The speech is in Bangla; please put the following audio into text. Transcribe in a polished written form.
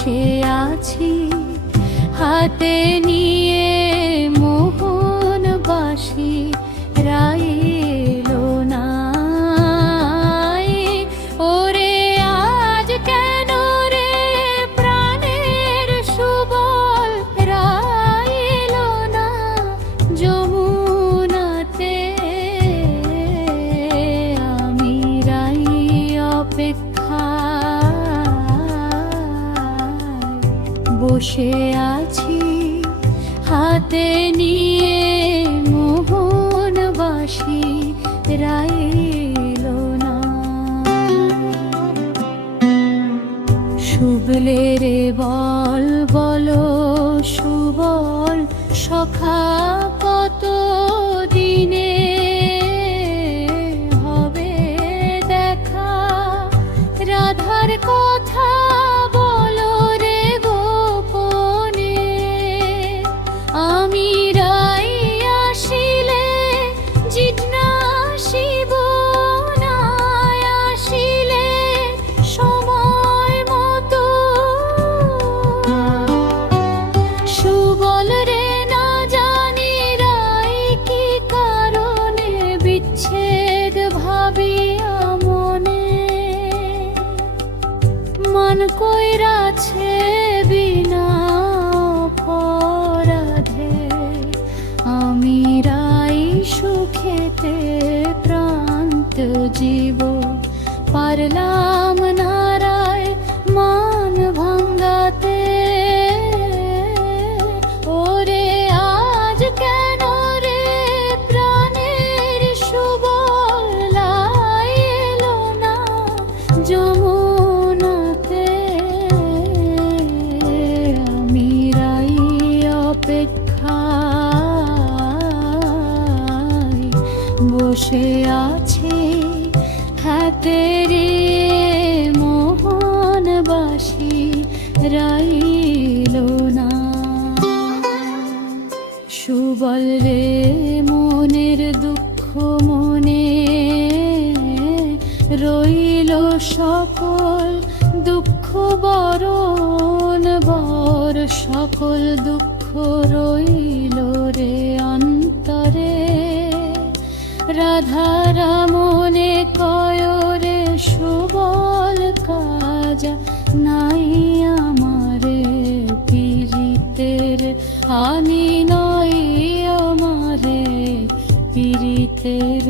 বসে আছি হাতে নিয়ে মোহন বাসি, রাইলো না। ওরে আজ কেন রে প্রাণের সুবল রাইলো না যমুনাতে, আমি রাই অপেক্ষায় বসে আছি হাতে নিয়ে মোহন বাসি, রাইলো না। সুবলে রে বল বলো সুবল সখা, কত দিনে হবে দেখা? রাধার কথা বলো রে গোপনে, আমি রাই আসিলে জিজ্ঞাসিব না, আসিলে সময় মতো। সুবল রে না জানি রাই কি কারণে বিচ্ছেদ ভাবিয়া মনে মন কইরাছে বিনা অপরাধে, আমি রাই সুখেতে প্রান্ত জীব পারলাম না রায় মান ভাঙ্গাতে। ওরে আজ কেন রে প্রাণের সুবল লাইলো না যমুনাতে, আমি রাই অপেক্ষায় বসে আছি হাতে রে মোহন বাসি, রাইলো না। সুবল রে মনের দুঃখ মনে রইল সকল দুঃখ বরণ বর, সকল দুঃখ রইল রে অন্তরে। রাধারা মনে কয় রে সুবল কাজ নাই আমারে পীড়িতের, আমি নই আমারে পীড়িতের।